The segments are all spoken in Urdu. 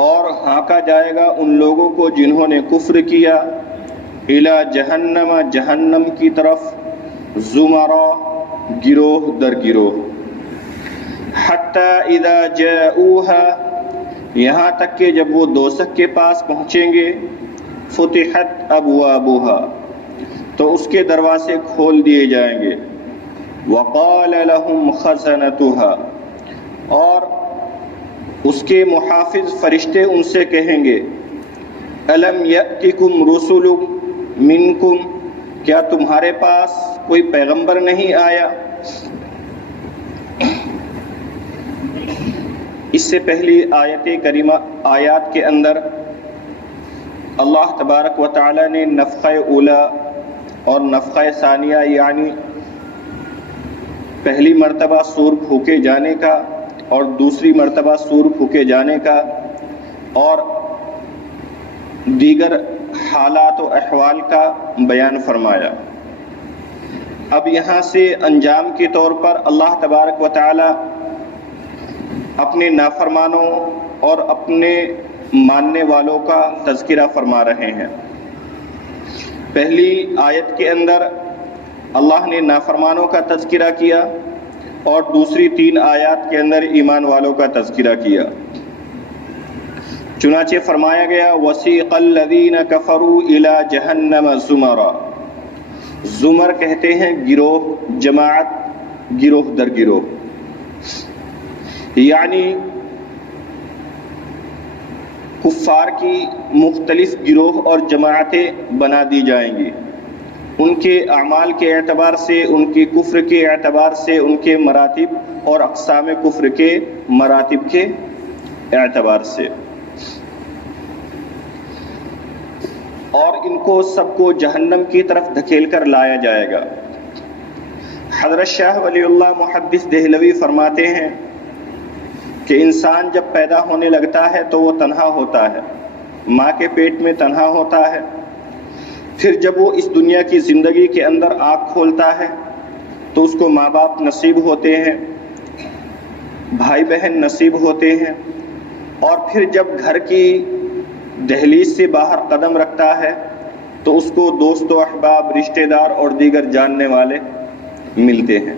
اور ہانکا جائے گا ان لوگوں کو جنہوں نے کفر کیا، الی جہنم، جہنم کی طرف، زمرا، گروہ در گروہ، حتی اذا جاؤوها، یہاں تک کہ جب وہ دوزخ کے پاس پہنچیں گے، فتحت ابوابها، تو اس کے دروازے کھول دیے جائیں گے، وقال لهم خزنتها، اور اس کے محافظ فرشتے ان سے کہیں گے، الم یأتکم رسل منکم، کیا تمہارے پاس کوئی پیغمبر نہیں آیا؟ اس سے پہلی آیت کریمہ آیات کے اندر اللہ تبارک و تعالی نے نفخہ اولا اور نفخہ ثانیہ، یعنی پہلی مرتبہ سور پھونکے جانے کا اور دوسری مرتبہ سور پھونکے جانے کا اور دیگر حالات و احوال کا بیان فرمایا۔ اب یہاں سے انجام کے طور پر اللہ تبارک و تعالی اپنے نافرمانوں اور اپنے ماننے والوں کا تذکرہ فرما رہے ہیں۔ پہلی آیت کے اندر اللہ نے نافرمانوں کا تذکرہ کیا اور دوسری 3 آیات کے اندر ایمان والوں کا تذکرہ کیا۔ چنانچہ فرمایا گیا، وَسِيقَ الَّذِينَ كَفَرُوا إِلَى جَهَنَّمَ زُمَرًا، زمر کہتے ہیں گروہ، جماعت، گروہ در گروہ، یعنی کفار کی مختلف گروہ اور جماعتیں بنا دی جائیں گی، ان کے اعمال کے اعتبار سے، ان کی کفر کے اعتبار سے، ان کے مراتب اور اقسام کفر کے مراتب کے اعتبار سے، اور ان کو سب کو جہنم کی طرف دھکیل کر لایا جائے گا۔ حضرت شاہ ولی اللہ محدث دہلوی فرماتے ہیں کہ انسان جب پیدا ہونے لگتا ہے تو وہ تنہا ہوتا ہے، ماں کے پیٹ میں تنہا ہوتا ہے، پھر جب وہ اس دنیا کی زندگی کے اندر آنکھ کھولتا ہے تو اس کو ماں باپ نصیب ہوتے ہیں، بھائی بہن نصیب ہوتے ہیں، اور پھر جب گھر کی دہلیز سے باہر قدم رکھتا ہے تو اس کو دوست و احباب، رشتہ دار اور دیگر جاننے والے ملتے ہیں،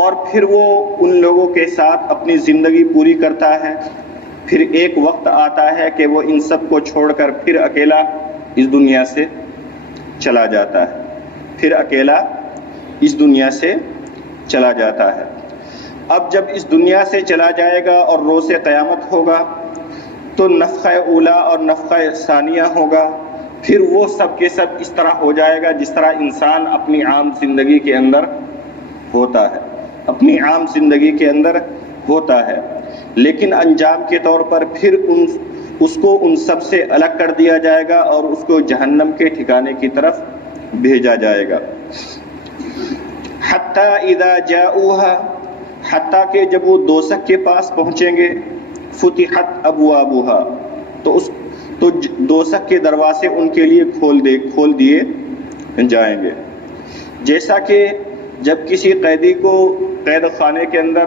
اور پھر وہ ان لوگوں کے ساتھ اپنی زندگی پوری کرتا ہے۔ پھر ایک وقت آتا ہے کہ وہ ان سب کو چھوڑ کر پھر اکیلا اس دنیا سے چلا جاتا ہے، پھر اکیلا اس دنیا سے چلا جاتا ہے۔ اب جب اس دنیا سے چلا جائے گا اور روز قیامت ہوگا تو نفخہ اولا اور نفخہ ثانیہ ہوگا، پھر وہ سب کے سب اس طرح ہو جائے گا جس طرح انسان اپنی عام زندگی کے اندر ہوتا ہے، اپنی عام زندگی کے اندر ہوتا ہے، لیکن انجام کے طور پر پھر اس کو ان سب سے الگ کر دیا جائے گا اور اس کو جہنم کے ٹھکانے کی طرف بھیجا جائے گا۔ حتی اذا جاؤوها، حتیٰ کہ جب وہ دوزخ کے پاس پہنچیں گے، فتحت ابوابها، تو دوزخ کے دروازے ان کے لیے کھول دیے جائیں گے۔ جیسا کہ جب کسی قیدی کو قید خانے کے اندر،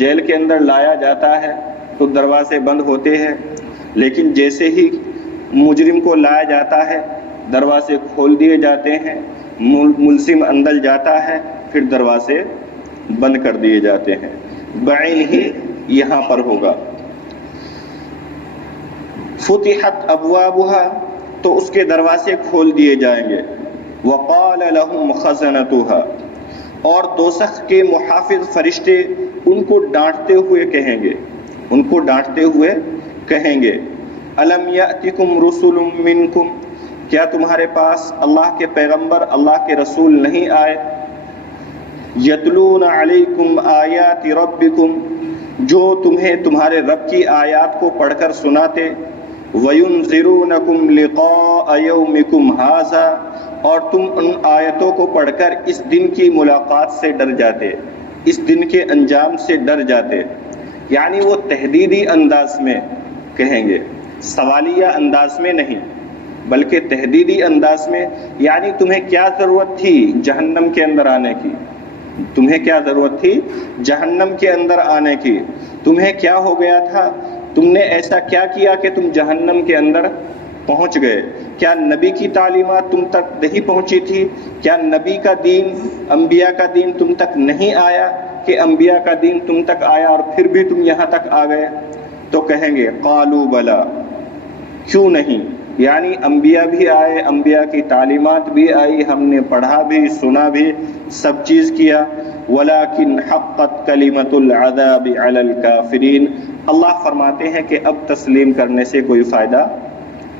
جیل کے اندر لایا جاتا ہے تو دروازے بند ہوتے ہیں، لیکن جیسے ہی مجرم کو لایا جاتا ہے دروازے کھول دیے جاتے ہیں، ملزم اندر جاتا ہے پھر دروازے بند کر دیے جاتے ہیں۔ بعین ہی یہاں پر ہوگا، فتحت ابوابها، تو اس کے دروازے کھول دیے جائیں گے، وقال لهم خزنتها، اور دوزخ کے محافظ فرشتے ان کو ڈانٹتے ہوئے کہیں گے، الم یأتکم رسل منکم، کیا تمہارے پاس اللہ کے پیغمبر، اللہ کے رسول نہیں آئے، یتلون علیکم آیات ربکم، جو تمہیں تمہارے رب کی آیات کو پڑھ کر سناتے، وَيُنذِرُونَكُمْ لِقَاءَ يَوْمِكُمْ هَذَا، اور تم ان آیتوں کو پڑھ کر اس دن کی ملاقات سے ڈر جاتے، اس دن کے انجام سے ڈر جاتے، یعنی وہ تہدیدی انداز میں کہیں گے، سوالیہ انداز میں نہیں بلکہ تہدیدی انداز میں، یعنی تمہیں کیا ضرورت تھی جہنم کے اندر آنے کی، تمہیں کیا ضرورت تھی جہنم کے اندر آنے کی، تمہیں کیا ہو گیا تھا تم نے ایسا کیا کیا کہ تم جہنم کے اندر پہنچ گئے؟ کیا نبی کی تعلیمات تم تک نہیں پہنچی تھی؟ کیا نبی کا دین، انبیاء کا دین تم تک نہیں آیا کہ انبیاء کا دین تم تک آیا اور پھر بھی تم یہاں تک آ گئے؟ تو کہیں گے قالوا بلا، کیوں نہیں، یعنی انبیاء بھی آئے، انبیاء کی تعلیمات بھی آئی، ہم نے پڑھا بھی، سنا بھی، سب چیز کیا، ولیکن حقت کلمۃ العذاب علی الکافرین، اللہ فرماتے ہیں کہ اب تسلیم کرنے سے کوئی فائدہ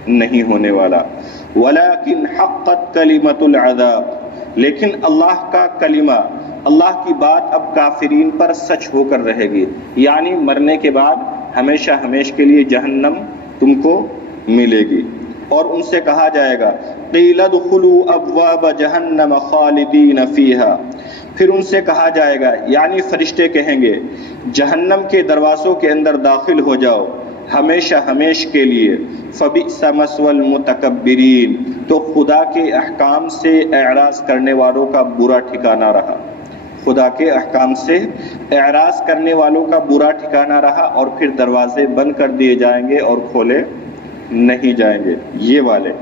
نہیں ہونے والا، ولیکن حقت کلمۃ العذاب، لیکن اللہ کا کلمہ، اللہ کی بات اب کافرین پر سچ ہو کر رہے گی، یعنی مرنے کے بعد ہمیشہ ہمیشہ کے لیے جہنم تم کو ملے گی۔ اور ان سے کہا جائے گا قیل ادخلوا ابواب جہنم خالدین فیہا، پھر ان سے کہا جائے گا، یعنی فرشتے کہیں گے جہنم کے دروازوں کے اندر داخل ہو جاؤ ہمیشہ ہمیشہ کے لیے، فبئس مثوى المتکبرین، تو خدا کے احکام سے اعراض کرنے والوں کا برا ٹھکانہ رہا، خدا کے احکام سے اعراض کرنے والوں کا برا ٹھکانہ رہا، اور پھر دروازے بند کر دیے جائیں گے اور کھولے نہیں جائیں گے یہ والے۔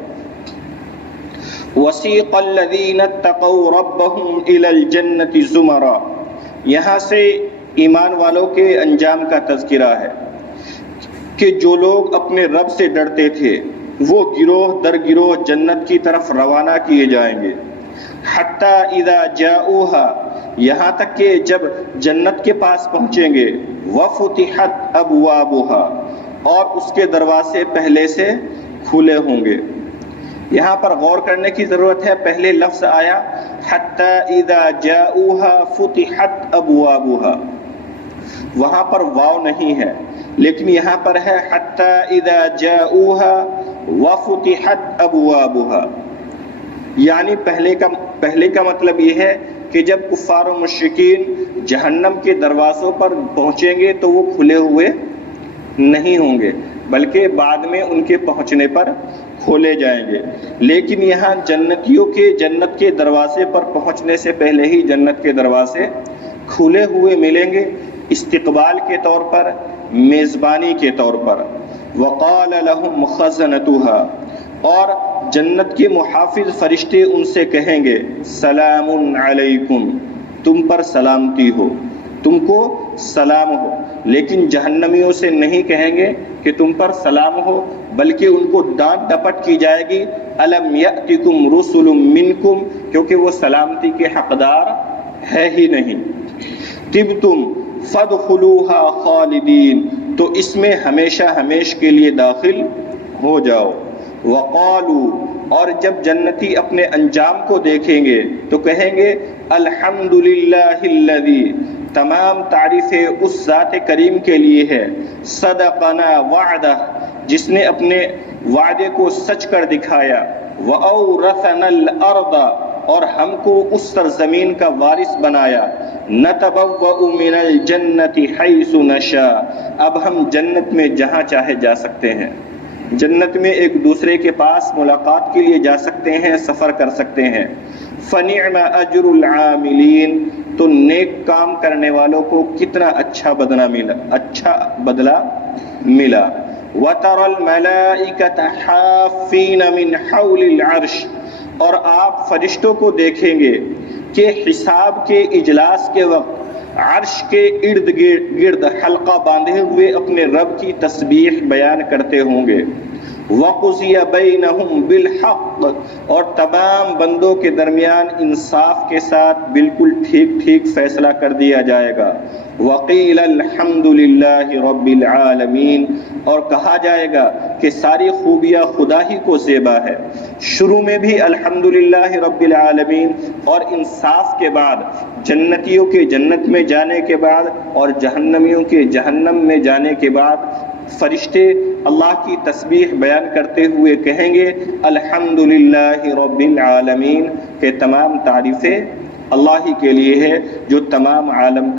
وَسِيقَ الَّذِينَ اتَّقَوْا رَبَّهُمْ إِلَى الْجَنَّةِ زُمَرًا، یہاں سے ایمان والوں کے انجام کا تذکرہ ہے کہ جو لوگ اپنے رب سے ڈرتے تھے وہ گروہ در گروہ جنت کی طرف روانہ کیے جائیں گے، حتی اذا جاؤوها، یہاں تک کہ جب جنت کے پاس پہنچیں گے، وفتحت ابوابها، اور اس کے دروازے پہلے سے کھلے ہوں گے۔ یہاں پر غور کرنے کی ضرورت ہے، پہلے لفظ آیا حتی اذا جاؤوها فتحت ابوابها، وہاں پر واو نہیں ہے، لیکن یہاں پر ہے حتی اذا جاؤوها وفتحت ابوابها، یعنی پہلے کا مطلب یہ ہے کہ جب کفار و مشرکین جہنم کے دروازوں پر پہنچیں گے تو وہ کھلے ہوئے نہیں ہوں گے، بلکہ بعد میں ان کے پہنچنے پر کھولے جائیں گے۔ لیکن یہاں جنتیوں کے جنت کے دروازے پر پہنچنے سے پہلے ہی جنت کے دروازے کھلے ہوئے ملیں گے، استقبال کے طور پر، میزبانی کے طور پر۔ وقال لهم خزنتها، اور جنت کے محافظ فرشتے ان سے کہیں گے سلام علیکم، تم پر سلامتی ہو، تم کو سلام ہو، لیکن جہنمیوں سے نہیں کہیں گے کہ تم پر سلام ہو، بلکہ ان کو ڈانٹ ڈپٹ کی جائے گی، الم یأتکم رسل منکم، کیونکہ وہ سلامتی کے حقدار ہے ہی نہیں، طبتم فادخلوها خالدین، تو اس میں ہمیشہ ہمیشہ کے لیے داخل ہو جاؤ۔ وقالوا، اور جب جنتی اپنے انجام کو دیکھیں گے تو کہیں گے الحمدللہ الذی، تمام تعریفیں اس ذات کریم کے لیے ہے، صدقنا وعدہ، جس نے اپنے وعدے کو سچ کر دکھایا، وَأَوْرَثَنَا الْأَرْضَ، اور ہم کو اس سرزمین کا وارث بنایا، نَتَبَوَّأُ مِنَ الْجَنَّةِ حَيْثُ نَشَاءُ، اب ہم جنت میں جہاں چاہے جا سکتے ہیں، جنت میں ایک دوسرے کے پاس ملاقات کے لیے جا سکتے ہیں، سفر کر سکتے ہیں۔ فَنِعْمَ أَجْرُ الْعَامِلِينَ، تو نیک کام کرنے والوں کو کتنا اچھا بدلہ ملا۔ وَتَرَى الْمَلَائِكَةَ حَافِّينَ مِنْ حَوْلِ الْعَرْشِ، اور آپ فرشتوں کو دیکھیں گے کہ حساب کے اجلاس کے وقت عرش کے ارد گرد حلقہ باندھے ہوئے اپنے رب کی تسبیح بیان کرتے ہوں گے۔ وَقُضِيَ بَيْنَهُمْ بِالْحَقِّ، اور تمام بندوں کے درمیان انصاف کے ساتھ بالکل ٹھیک ٹھیک فیصلہ کر دیا جائے گا۔ وَقِيلَ الْحَمْدُ لِلَّهِ رَبِّ الْعَالَمِينَ، اور کہا جائے گا کہ ساری خوبیاں خدا ہی کو زیبا ہے۔ شروع میں بھی الحمدللہ رب العالمین، اور انصاف کے بعد جنتیوں کے جنت میں جانے کے بعد اور جہنمیوں کے جہنم میں جانے کے بعد فرشتے اللہ کی تسبیح بیان کرتے ہوئے کہیں گے الحمدللہ رب العالمین، کہ تمام تعریفیں اللہ ہی کے لیے ہے جو تمام عالم